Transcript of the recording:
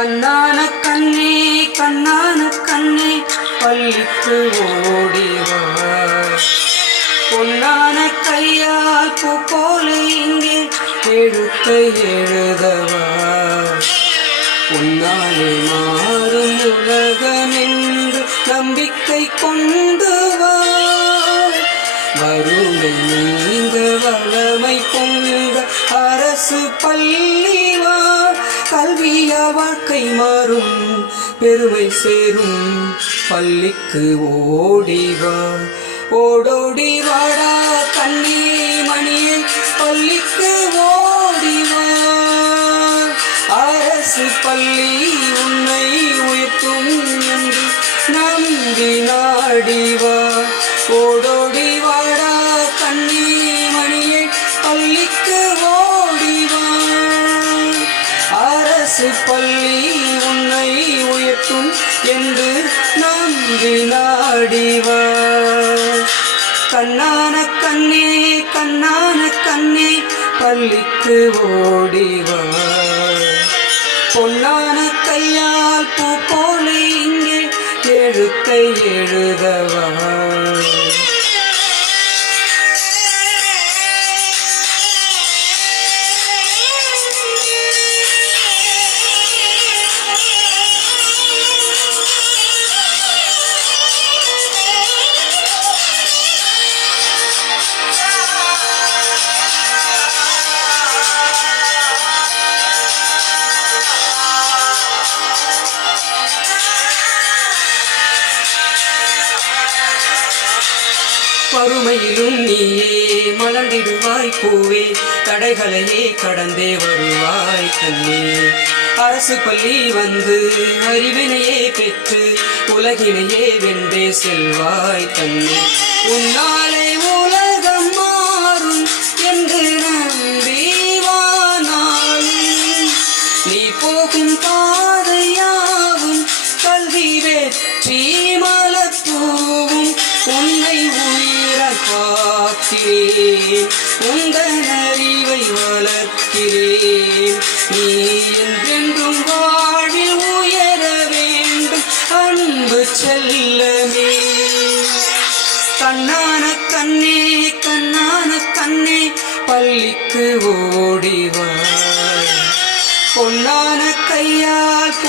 கண்ணான கண்ணே கண்ணான கண்ணே பள்ளிக்கு ஓடிவா பொன்னான கையால் போல இங்கே எழுத்தை எழுதவா உன்னாலே மாறும் உலகம் என்று நம்பிக்கை கொண்டு வா வறுமை நீங்க வளமை பொங்க அரசு பள்ளி கல்விய வாழ்க்கை மாறும். பெருமை சேரும். பள்ளிக்கு ஓடிவா ஓடோடி வாடா. கண்ணே மணியே பள்ளிக்கு ஓடிவா அரசு பள்ளி உன்னை உயர்த்தும் என்று நம்பி நாடிவா ஓடோடி பள்ளி உன்னை உயர்த்தும் என்று நம்பி நாடிவா கண்ணான கண்ணே கண்ணான கண்ணே பள்ளிக்கு ஓடிவா பொன்னான கையால் பூ போல இங்கே எழுத்தை எழுதவா வறுமையிலும் நீயே மலர்ந்திடுவாய் பூவே. தடைகளையே கடந்தே வருவாய் கண்ணே. அரசு பள்ளி வந்து அறிவினையே பெற்று உலகினையே வென்றே செல்வாய் கண்ணே. உன்னாலே உலகம் மாறும் என்று நம்பிவானால். நீ போகும் பாதையாவும் கல்வி வெற்றி மலத்தூவும் உன்னை உயிர் காக்கிறேன் உங்கள் அறிவை வளர்க்கிறேன். நீ என்றென்றும் வாழ்வில் உயர வேண்டும். அன்பு செல்லமே. கண்ணான கண்ணே கண்ணான கண்ணே பள்ளிக்கு ஓடிவார் பொன்னான கையால் பூ